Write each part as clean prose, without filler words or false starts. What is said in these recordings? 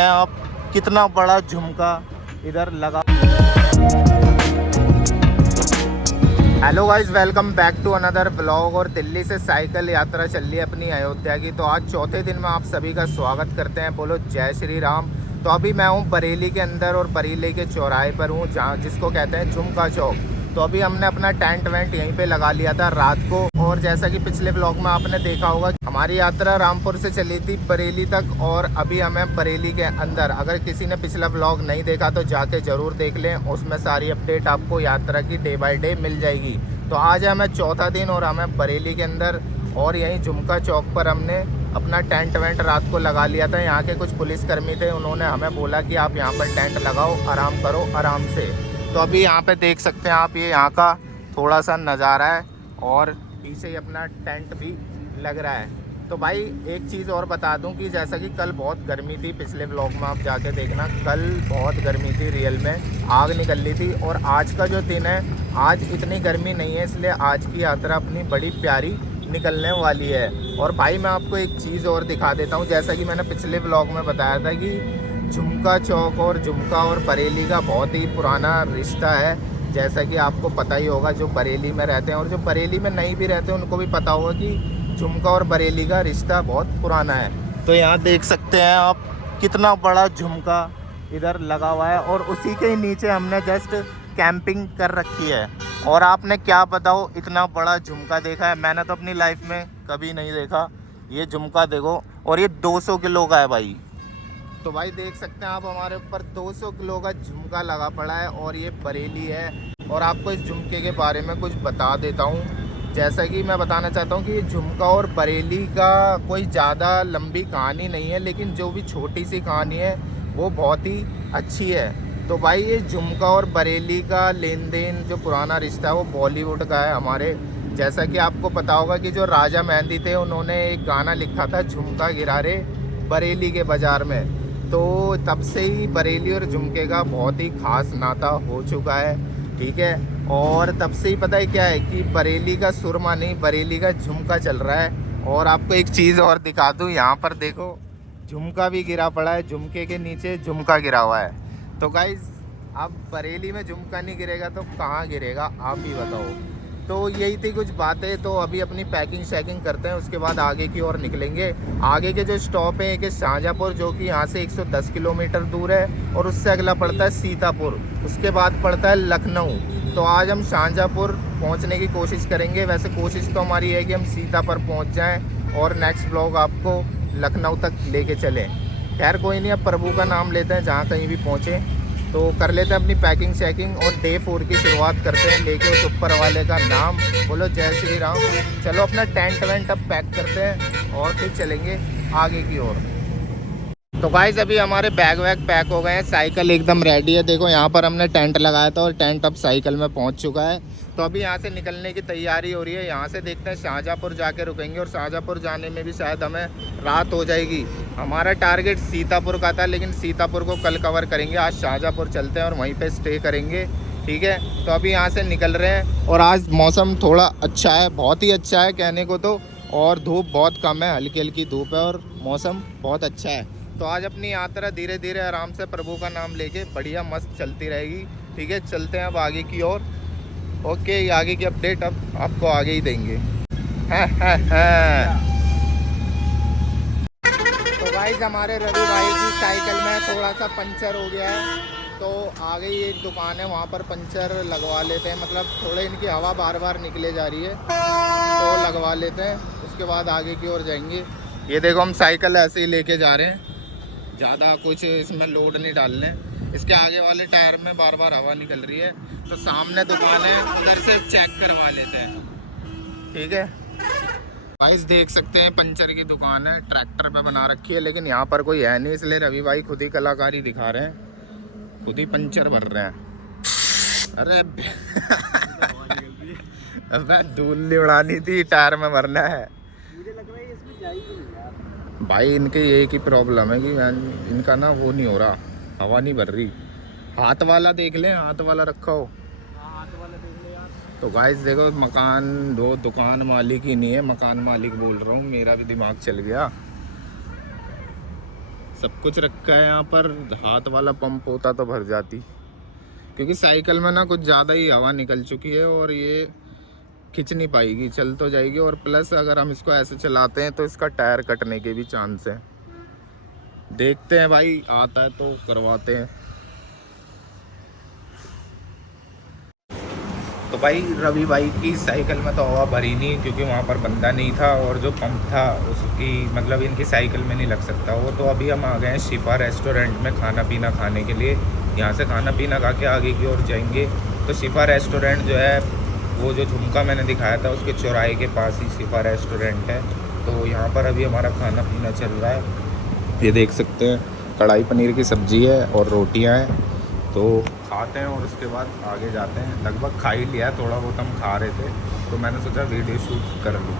हैं आप कितना बड़ा झुमका इधर लगा। Hello guys, welcome back to another blog. और दिल्ली से साइकिल यात्रा चल रही है अपनी अयोध्या की। तो आज चौथे दिन में आप सभी का स्वागत करते हैं। बोलो जय श्री राम। तो अभी मैं हूँ बरेली के अंदर और बरेली के चौराहे पर हूँ, जहाँ जिसको कहते हैं झुमका चौक। तो अभी हमने अपना टेंट वेंट यहीं पे लगा लिया था रात को। और जैसा कि पिछले ब्लॉग में आपने देखा होगा, हमारी यात्रा रामपुर से चली थी बरेली तक और अभी हमें बरेली के अंदर, अगर किसी ने पिछला ब्लॉग नहीं देखा तो जाके ज़रूर देख लें। उसमें सारी अपडेट आपको यात्रा की डे बाय डे मिल जाएगी। तो आज है हमें चौथा दिन और हमें बरेली के अंदर और यहीं झुमका चौक पर हमने अपना टेंट वेंट रात को लगा लिया था। यहाँ के कुछ पुलिसकर्मी थे, उन्होंने हमें बोला कि आप यहाँ पर टेंट लगाओ, आराम करो आराम से। तो अभी यहाँ पे देख सकते हैं आप, ये यहाँ का थोड़ा सा नज़ारा है और पीछे ही अपना टेंट भी लग रहा है। तो भाई एक चीज़ और बता दूं कि जैसा कि कल बहुत गर्मी थी, पिछले ब्लॉग में आप जाके देखना, कल बहुत गर्मी थी, रियल में आग निकल रही थी। और आज का जो दिन है, आज इतनी गर्मी नहीं है, इसलिए आज की यात्रा अपनी बड़ी प्यारी निकलने वाली है। और भाई मैं आपको एक चीज़ और दिखा देता हूँ। जैसा कि मैंने पिछले ब्लॉग में बताया था कि झुमका चौक और झुमका और बरेली का बहुत ही पुराना रिश्ता है। जैसा कि आपको पता ही होगा, जो बरेली में रहते हैं और जो बरेली में नहीं भी रहते उनको भी पता होगा कि झुमका और बरेली का रिश्ता बहुत पुराना है। तो यहाँ देख सकते हैं आप कितना बड़ा झुमका इधर लगा हुआ है और उसी के नीचे हमने जस्ट कैंपिंग कर रखी है। और आपने क्या बताओ, इतना बड़ा झुमका देखा है? मैंने तो अपनी लाइफ में कभी नहीं देखा। ये झुमका देखो, और ये 200 किलो का है भाई। तो भाई देख सकते हैं आप, हमारे ऊपर 200 किलो का झुमका लगा पड़ा है और ये बरेली है। और आपको इस झुमके के बारे में कुछ बता देता हूँ। जैसा कि मैं बताना चाहता हूँ कि ये झुमका और बरेली का कोई ज़्यादा लंबी कहानी नहीं है, लेकिन जो भी छोटी सी कहानी है वो बहुत ही अच्छी है। तो भाई ये झुमका और बरेली का लेन देन, जो पुराना रिश्ता है, वो बॉलीवुड का है हमारे। जैसा कि आपको पता होगा कि जो राजा मेहंदी थे, उन्होंने एक गाना लिखा था, झुमका गिरा रे बरेली के बाज़ार में। तो तब से ही बरेली और झुमके का बहुत ही ख़ास नाता हो चुका है, ठीक है। और तब से ही पता है क्या है कि बरेली का सुरमा नहीं, बरेली का झुमका चल रहा है। और आपको एक चीज़ और दिखा दूँ, यहाँ पर देखो झुमका भी गिरा पड़ा है, झुमके के नीचे झुमका गिरा हुआ है। तो गाइज़, अब बरेली में झुमका नहीं गिरेगा तो कहाँ गिरेगा, आप ही बताओ। तो यही थी कुछ बातें। तो अभी अपनी पैकिंग शैकिंग करते हैं, उसके बाद आगे की ओर निकलेंगे। आगे के जो स्टॉप है एक है शाहजहाँपुर, जो कि यहाँ से 110 किलोमीटर दूर है, और उससे अगला पड़ता है सीतापुर, उसके बाद पड़ता है लखनऊ। तो आज हम शाहजहाँपुर पहुँचने की कोशिश करेंगे। वैसे कोशिश तो हमारी है कि हम सीतापुर पहुँच जाएँ और नेक्स्ट ब्लॉग आपको लखनऊ तक लेके चलें। खैर कोई नहीं, अब प्रभु का नाम लेते हैं, जहाँ कहीं भी पहुँचें। तो कर लेते हैं अपनी पैकिंग शैकिंग और डे 4 की शुरुआत करते हैं, लेके उस ऊपर वाले का नाम। बोलो जय श्री राम। चलो अपना टेंट वेंट अब पैक करते हैं और फिर चलेंगे आगे की ओर। तो गाइस अभी हमारे बैग वैग पैक हो गए हैं, साइकिल एकदम रेडी है। देखो यहाँ पर हमने टेंट लगाया था और टेंट अब साइकिल में पहुँच चुका है। तो अभी यहाँ से निकलने की तैयारी हो रही है। यहाँ से देखते हैं शाहजहाँपुर जाके रुकेंगे, और शाहजहाँपुर जाने में भी शायद हमें रात हो जाएगी। हमारा टारगेट सीतापुर का था, लेकिन सीतापुर को कल कवर करेंगे। आज शाहजहाँपुर चलते हैं और वहीं पे स्टे करेंगे, ठीक है। तो अभी यहाँ से निकल रहे हैं और आज मौसम थोड़ा अच्छा है, बहुत ही अच्छा है कहने को तो। और धूप बहुत कम है, हल्की हल्की धूप है और मौसम बहुत अच्छा है। तो आज अपनी यात्रा धीरे धीरे आराम से प्रभु का नाम लेके बढ़िया मस्त चलती रहेगी, ठीक है। चलते हैं अब आगे की ओर। ओके, आगे की अपडेट अब आपको आगे ही देंगे। तो गाइस हमारे रवि भाई की साइकिल में थोड़ा सा पंचर हो गया है, तो आगे ही एक दुकान है, वहाँ पर पंचर लगवा लेते हैं। मतलब थोड़े इनकी हवा बार बार निकले जा रही है, तो लगवा लेते हैं, उसके बाद आगे की ओर जाएंगे। ये देखो हम साइकिल ऐसे ही लेके जा रहे हैं, ज़्यादा कुछ इसमें लोड नहीं डालने। इसके आगे वाले टायर में बार बार हवा निकल रही है। तो सामने दुकान है, उधर से चेक करवा लेते हैं, ठीक है। गाइस देख सकते हैं पंचर की दुकान है, ट्रैक्टर पे बना रखी है, लेकिन यहाँ पर कोई है नहीं, इसलिए रवि भाई खुद ही कलाकारी दिखा रहे हैं, खुद ही पंचर भर रहे हैं। अरे अबे धूल नहीं उड़ानी थी, टायर में भरना है। मुझे लग रहा है इसमें जाएगी नहीं यार। भाई इनके एक ही प्रॉब्लम है कि इनका ना वो नहीं हो रहा, हवा नहीं भर रही। हाथ वाला देख लें, हाथ वाला रखा हो। हाथ वाला देख ले यार। तो गाइस देखो, मकान दो दुकान मालिक ही नहीं है, मकान मालिक बोल रहा हूँ, मेरा भी दिमाग चल गया। सब कुछ रखा है यहाँ पर। हाथ वाला पंप होता तो भर जाती, क्योंकि साइकिल में ना कुछ ज़्यादा ही हवा निकल चुकी है और ये खिंच नहीं पाएगी, चल तो जाएगी। और प्लस अगर हम इसको ऐसे चलाते हैं तो इसका टायर कटने के भी चांस है। देखते हैं भाई, आता है तो करवाते हैं। तो भाई रवि भाई की साइकिल में तो हवा भरी नहीं, क्योंकि वहाँ पर बंदा नहीं था और जो पंप था उसकी मतलब इनकी साइकिल में नहीं लग सकता वो। तो अभी हम आ गए हैं शिफा रेस्टोरेंट में खाना पीना खाने के लिए। यहाँ से खाना पीना खा के आगे की ओर जाएंगे। तो शिफा रेस्टोरेंट जो है वो जो झुमका मैंने दिखाया था उसके चौराहे के पास ही शिफा रेस्टोरेंट है। तो यहाँ पर अभी हमारा खाना पीना चल रहा है। ये देख सकते हैं, कढ़ाई पनीर की सब्ज़ी है और रोटियाँ हैं। तो खाते हैं और उसके बाद आगे जाते हैं। लगभग खा ही लिया, थोड़ा बहुत हम खा रहे थे तो मैंने सोचा वीडियो शूट कर लूँ।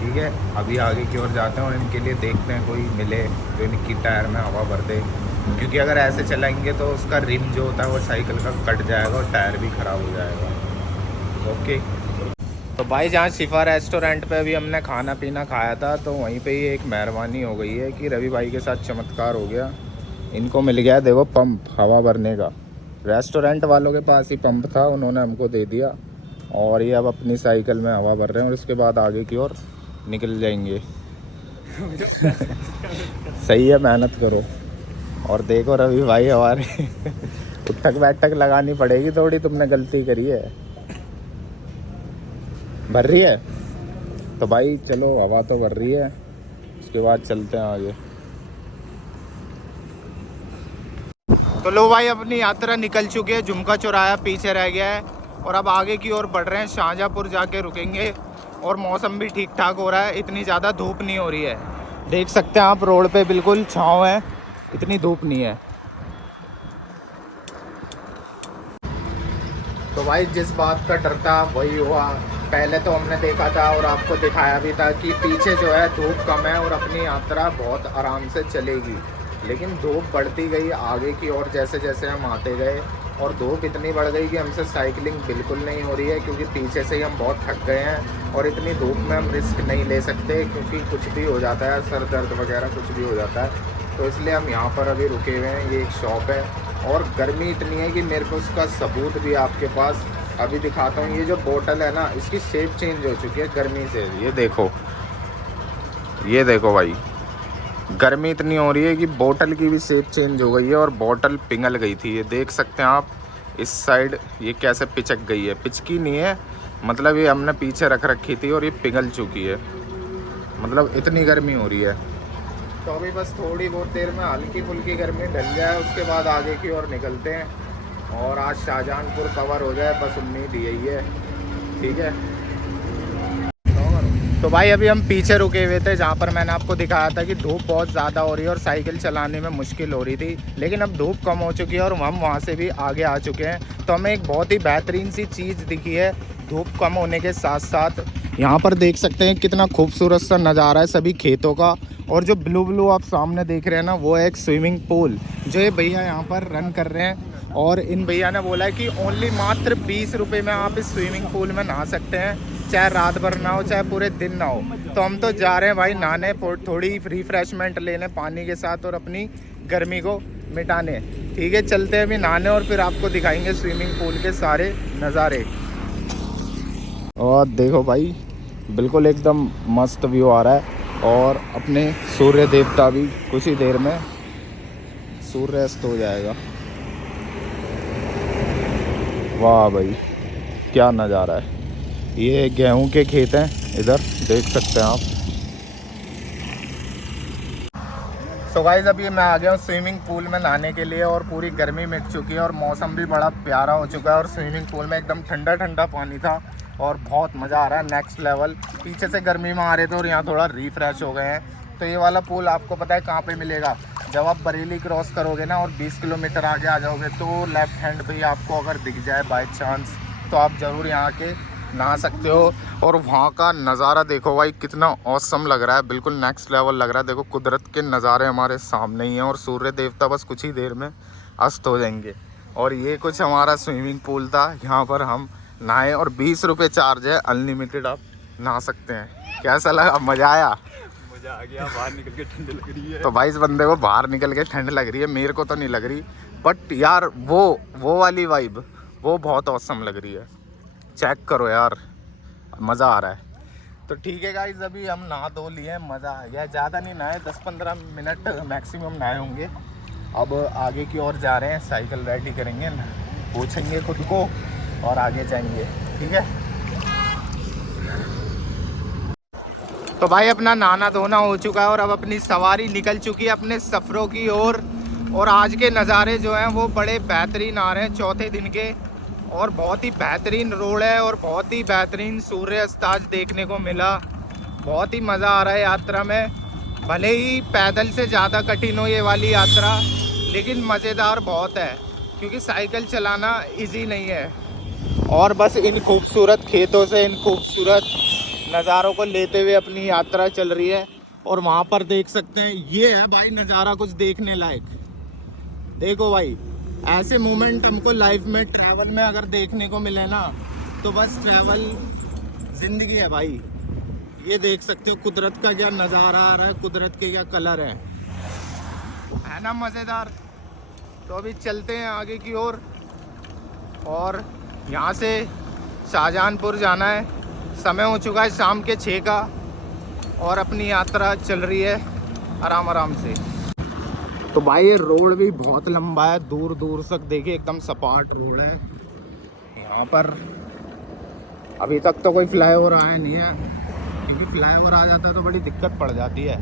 ठीक है, अभी आगे की ओर जाते हैं और इनके लिए देखते हैं कोई मिले जो इनकी टायर में हवा भर दे, क्योंकि अगर ऐसे चलाएंगे तो उसका रिम जो होता है वो साइकिल का कट जाएगा और टायर भी ख़राब हो जाएगा। ओके, तो भाई जहाँ शिफा रेस्टोरेंट पे अभी हमने खाना पीना खाया था तो वहीं पे ही एक मेहरबानी हो गई है कि रवि भाई के साथ चमत्कार हो गया। इनको मिल गया देखो पंप हवा भरने का। रेस्टोरेंट वालों के पास ही पंप था, उन्होंने हमको दे दिया और ये अब अपनी साइकिल में हवा भर रहे हैं और उसके बाद आगे की ओर निकल जाएंगे। सही है, मेहनत करो। और देखो रवि भाई हमारे उठक बैठक लगानी पड़ेगी थोड़ी, तुमने गलती करी है। भर रही है तो भाई चलो, हवा तो भर रही है, उसके बाद चलते हैं आगे। तो लो भाई, अपनी यात्रा निकल चुकी है। झुमका चौराहा पीछे रह गया है और अब आगे की ओर बढ़ रहे हैं। शाहजहाँपुर जाके रुकेंगे और मौसम भी ठीक ठाक हो रहा है, इतनी ज़्यादा धूप नहीं हो रही है। देख सकते हैं आप, रोड पे बिल्कुल छाँव है, इतनी धूप नहीं है। तो भाई जिस बात का डर था वही हुआ। पहले तो हमने देखा था और आपको दिखाया भी था कि पीछे जो है धूप कम है और अपनी यात्रा बहुत आराम से चलेगी, लेकिन धूप बढ़ती गई आगे की ओर जैसे जैसे हम आते गए, और धूप इतनी बढ़ गई कि हमसे साइकिलिंग बिल्कुल नहीं हो रही है, क्योंकि पीछे से ही हम बहुत थक गए हैं और इतनी धूप में हम रिस्क नहीं ले सकते, क्योंकि कुछ भी हो जाता है, सर दर्द वगैरह कुछ भी हो जाता है। तो इसलिए हम यहाँ पर अभी रुके हुए हैं। ये एक शॉप है और गर्मी इतनी है कि मेरे को उसका सबूत भी आपके पास अभी दिखाता हूँ। ये जो बोतल है ना, इसकी शेप चेंज हो चुकी है गर्मी से। ये देखो, ये देखो भाई, गर्मी इतनी हो रही है कि बोतल की भी शेप चेंज हो गई है और बोतल पिघल गई थी। ये देख सकते हैं आप, इस साइड ये कैसे पिचक गई है। पिचकी नहीं है, मतलब ये हमने पीछे रख रखी थी और ये पिघल चुकी है, मतलब इतनी गर्मी हो रही है। तो अभी बस थोड़ी बहुत देर में हल्की फुल्की गर्मी ढल जाए, उसके बाद आगे की ओर निकलते हैं और आज शाहजहाँपुर कवर हो जाए, बस उम्मीद यही है। ठीक है, तो भाई अभी हम पीछे रुके हुए थे जहाँ पर मैंने आपको दिखाया था कि धूप बहुत ज़्यादा हो रही है और साइकिल चलाने में मुश्किल हो रही थी, लेकिन अब धूप कम हो चुकी है और हम वहाँ से भी आगे आ चुके हैं। तो हमें एक बहुत ही बेहतरीन सी चीज़ दिखी है धूप कम होने के साथ साथ। यहाँ पर देख सकते हैं कितना खूबसूरत सा नज़ारा है सभी खेतों का, और जो ब्लू ब्लू आप सामने देख रहे हैं ना, वो है एक स्विमिंग पूल जो ये भैया यहाँ पर रन कर रहे हैं। और इन भैया ने बोला है कि ओनली मात्र 20 रुपये में आप इस स्विमिंग पूल में नहा सकते हैं, चाहे रात भर ना हो चाहे पूरे दिन ना हो। तो हम तो जा रहे हैं भाई नहाने, थोड़ी रिफ्रेशमेंट लेने पानी के साथ और अपनी गर्मी को मिटाने। ठीक है, चलते हैं अभी नहाने और फिर आपको दिखाएंगे स्विमिंग पूल के सारे नज़ारे। और देखो भाई, बिल्कुल एकदम मस्त व्यू आ रहा है और अपने सूर्य देवता भी कुछ ही देर में सूर्यास्त हो जाएगा। वाह भाई, क्या नज़ारा है। ये गेहूं के खेत हैं, इधर देख सकते हैं आप। सो गाइस, अभी मैं आ गया हूँ स्विमिंग पूल में नहाने के लिए और पूरी गर्मी मिट चुकी है और मौसम भी बड़ा प्यारा हो चुका है और स्विमिंग पूल में एकदम ठंडा ठंडा पानी था और बहुत मज़ा आ रहा है, नेक्स्ट लेवल। पीछे से गर्मी में आ रहे थे और यहाँ थोड़ा रिफ्रेश हो गए हैं। तो ये वाला पूल आपको पता है कहाँ पे मिलेगा? जब आप बरेली क्रॉस करोगे ना और 20 किलोमीटर आगे आ जाओगे तो लेफ़्ट हैंड पे ही आपको अगर दिख जाए बाय चांस, तो आप ज़रूर यहाँ के नहा सकते हो। और वहाँ का नज़ारा देखो भाई, कितना ऑसम लग रहा है, बिल्कुल नेक्स्ट लेवल लग रहा है। देखो कुदरत के नज़ारे हमारे सामने ही हैं और सूर्य देवता बस कुछ ही देर में अस्त हो जाएंगे। और ये कुछ हमारा स्विमिंग पूल था, यहाँ पर हम नहाए और 20 रुपये चार्ज है, अनलिमिटेड आप नहा सकते हैं। कैसा लगा? मज़ा आया? मजा आ गया, बाहर निकल के ठंड लग रही है। तो भाई इस बंदे को बाहर निकल के ठंड लग रही है, मेरे को तो नहीं लग रही, बट यार वो वाली वाइब वो बहुत औसम लग रही है। चेक करो यार, मज़ा आ रहा है। तो ठीक है गाइस, अभी हम नहा धो लिए, मज़ा आ गया। ज़्यादा नहीं नहाए, 10-15 मिनट मैक्सिमम नहाए होंगे। अब आगे की ओर जा रहे हैं, साइकिल रेडी करेंगे, पूछेंगे खुद को और आगे जाएंगे, ठीक है। तो भाई अपना नहाना धोना हो चुका है और अब अपनी सवारी निकल चुकी है अपने सफ़रों की ओर। और आज के नज़ारे जो हैं वो बड़े बेहतरीन आ रहे हैं चौथे दिन के, और बहुत ही बेहतरीन रोड है और बहुत ही बेहतरीन सूर्यास्त आज देखने को मिला। बहुत ही मज़ा आ रहा है यात्रा में। भले ही पैदल से ज़्यादा कठिन हो ये वाली यात्रा, लेकिन मज़ेदार बहुत है, क्योंकि साइकिल चलाना इजी नहीं है। और बस इन खूबसूरत खेतों से इन खूबसूरत नज़ारों को लेते हुए अपनी यात्रा चल रही है। और वहाँ पर देख सकते हैं, ये है भाई नज़ारा कुछ देखने लायक। देखो भाई, ऐसे मोमेंट हमको लाइफ में ट्रैवल में अगर देखने को मिले ना, तो बस ट्रैवल ज़िंदगी है भाई। ये देख सकते हो कुदरत का क्या नज़ारा आ रहा है, कुदरत के क्या कलर है ना मज़ेदार। तो अभी चलते हैं आगे की ओर, और यहाँ से शाहजहानपुर जाना है। समय हो चुका है शाम के 6 का, और अपनी यात्रा चल रही है आराम आराम से। तो भाई ये रोड भी बहुत लंबा है, दूर दूर तक देखिए एकदम सपाट रोड है। यहाँ पर अभी तक तो कोई फ्लाईओवर आया नहीं है, क्योंकि फ्लाईओवर आ जाता है तो बड़ी दिक्कत पड़ जाती है।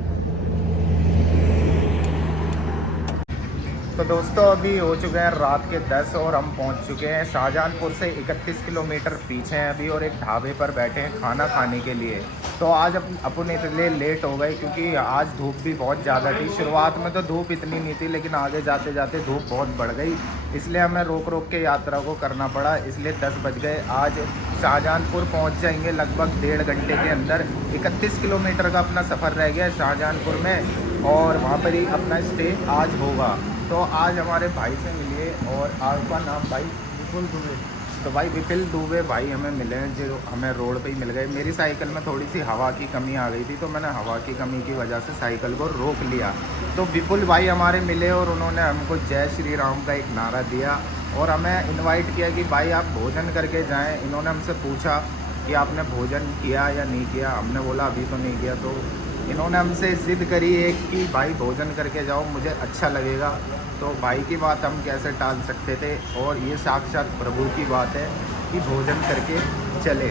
तो दोस्तों अभी हो चुके हैं रात के 10 और हम पहुंच चुके हैं शाहजहानपुर से 31 किलोमीटर पीछे हैं अभी, और एक ढाबे पर बैठे हैं खाना खाने के लिए। तो आज अपने लिए लेट हो गए, क्योंकि आज धूप भी बहुत ज़्यादा थी। शुरुआत में तो धूप इतनी नहीं थी, लेकिन आगे जाते जाते धूप बहुत बढ़ गई, इसलिए हमें रोक रोक के यात्रा को करना पड़ा। इसलिए 10 बज गए। आज शाहजहानपुर पहुँच जाएंगे लगभग 1.5 घंटे के अंदर। 31 किलोमीटर का अपना सफ़र रह गया शाहजहानपुर में, और वहाँ पर ही अपना स्टे आज होगा। तो आज हमारे भाई से मिलिए, और आपका नाम भाई? विपुल दुबे। तो भाई विपुल दुबे भाई हमें मिले हैं, जो हमें रोड पे ही मिल गए। मेरी साइकिल में थोड़ी सी हवा की कमी आ गई थी, तो मैंने हवा की कमी की वजह से साइकिल को रोक लिया। तो विपुल भाई हमारे मिले, और उन्होंने हमको जय श्री राम का एक नारा दिया, और हमें इन्वाइट किया कि भाई आप भोजन करके जाएँ। इन्होंने हमसे पूछा कि आपने भोजन किया या नहीं किया। हमने बोला अभी तो नहीं किया। तो इन्होंने हमसे ज़िद करी एक कि भाई भोजन करके जाओ, मुझे अच्छा लगेगा। तो भाई की बात हम कैसे टाल सकते थे, और ये साक्षात प्रभु की बात है कि भोजन करके चले।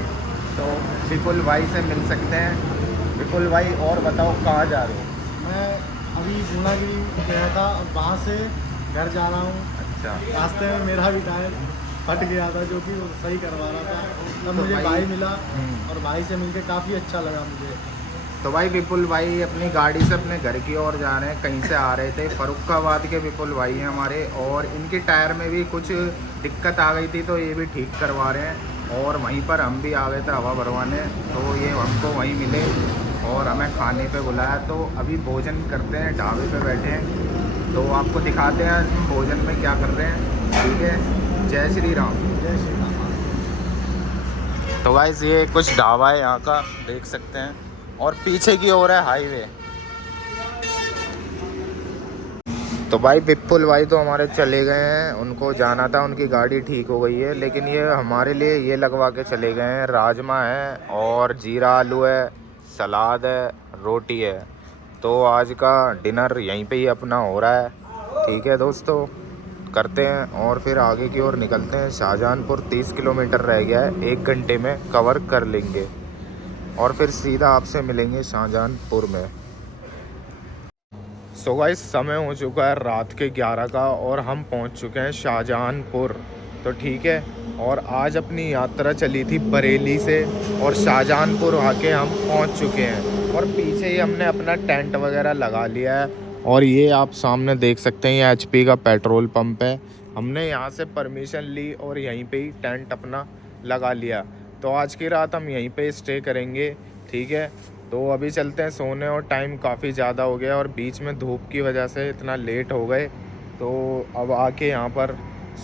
तो विपुल भाई से मिल सकते हैं। विपुल भाई और बताओ कहाँ जा रहे हो? मैं अभी पूर्णागिरी गया था, वहाँ से घर जा रहा हूँ। अच्छा। रास्ते में मेरा भी टायर फट गया था, जो कि वो सही करवा रहा था, तब तो मुझे भाई मिला, और भाई से मिलके काफ़ी अच्छा लगा मुझे। तो भाई विपुल भाई अपनी गाड़ी से अपने घर की ओर जा रहे हैं, कहीं से आ रहे थे। फर्रुखाबाद के विपुल भाई हैं हमारे, और इनके टायर में भी कुछ दिक्कत आ गई थी, तो ये भी ठीक करवा रहे हैं। और वहीं पर हम भी आ गए थे हवा भरवाने, तो ये हमको वहीं मिले और हमें खाने पे बुलाया। तो अभी भोजन करते हैं, ढाबे पे बैठे हैं, तो आपको दिखाते हैं हम भोजन में क्या कर रहे हैं, ठीक है। जय श्री राम। जय श्री राम। तो गाइस ये कुछ ढाबा है यहाँ का, देख सकते हैं, और पीछे की ओर है हाईवे। तो भाई विपुल भाई तो हमारे चले गए हैं, उनको जाना था, उनकी गाड़ी ठीक हो गई है, लेकिन ये हमारे लिए ये लगवा के चले गए हैं। राजमा है और जीरा आलू है, सलाद है, रोटी है। तो आज का डिनर यहीं पे ही अपना हो रहा है, ठीक है दोस्तों। करते हैं और फिर आगे की ओर निकलते हैं। शाहजहानपुर 30 किलोमीटर रह गया है, 1 घंटे में कवर कर लेंगे, और फिर सीधा आपसे मिलेंगे शाहजहानपुर में। सो गाइस समय हो चुका है रात के 11 का, और हम पहुंच चुके हैं शाहजहानपुर। तो ठीक है, और आज अपनी यात्रा चली थी बरेली से, और शाहजहानपुर आके हम पहुंच चुके हैं, और पीछे ही हमने अपना टेंट वगैरह लगा लिया है। और ये आप सामने देख सकते हैं, ये HP का पेट्रोल पंप है। हमने यहाँ से परमिशन ली और यहीं पे ही टेंट अपना लगा लिया। तो आज की रात हम यहीं पे स्टे करेंगे, ठीक है। तो अभी चलते हैं सोने, और टाइम काफ़ी ज़्यादा हो गया, और बीच में धूप की वजह से इतना लेट हो गए, तो अब आके यहाँ पर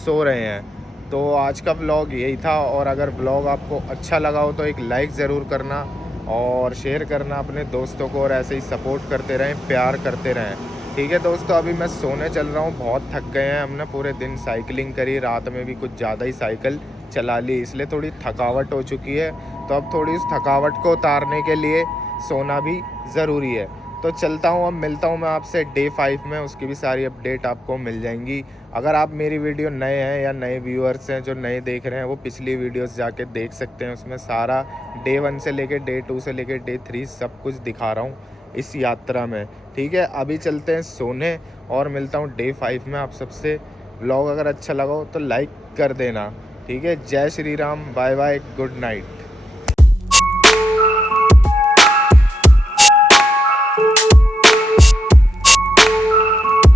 सो रहे हैं। तो आज का व्लॉग यही था, और अगर व्लॉग आपको अच्छा लगा हो तो एक लाइक ज़रूर करना, और शेयर करना अपने दोस्तों को, और ऐसे ही सपोर्ट करते रहें, प्यार करते रहें। ठीक है दोस्तों, अभी मैं सोने चल रहा हूँ, बहुत थक गए हैं हमने, पूरे दिन साइकिलिंग करी, रात में भी कुछ ज़्यादा ही साइकिल चला ली, इसलिए थोड़ी थकावट हो चुकी है। तो अब थोड़ी उस थकावट को उतारने के लिए सोना भी ज़रूरी है। तो चलता हूँ, अब मिलता हूँ मैं आपसे डे 5 में, उसकी भी सारी अपडेट आपको मिल जाएंगी। अगर आप मेरी वीडियो नए हैं या नए व्यूअर्स हैं जो नए देख रहे हैं, वो पिछली वीडियोस जाके देख सकते हैं, उसमें सारा डे 1 से लेके डे 2 से लेके डे 3 सब कुछ दिखा रहा हूँ इस यात्रा में। ठीक है, अभी चलते हैं सोने और मिलता हूँ डे 5 में आप सबसे। व्लॉग अगर अच्छा लगा हो तो लाइक कर देना। ठीक है, जय Shri Ram, bye bye, good night.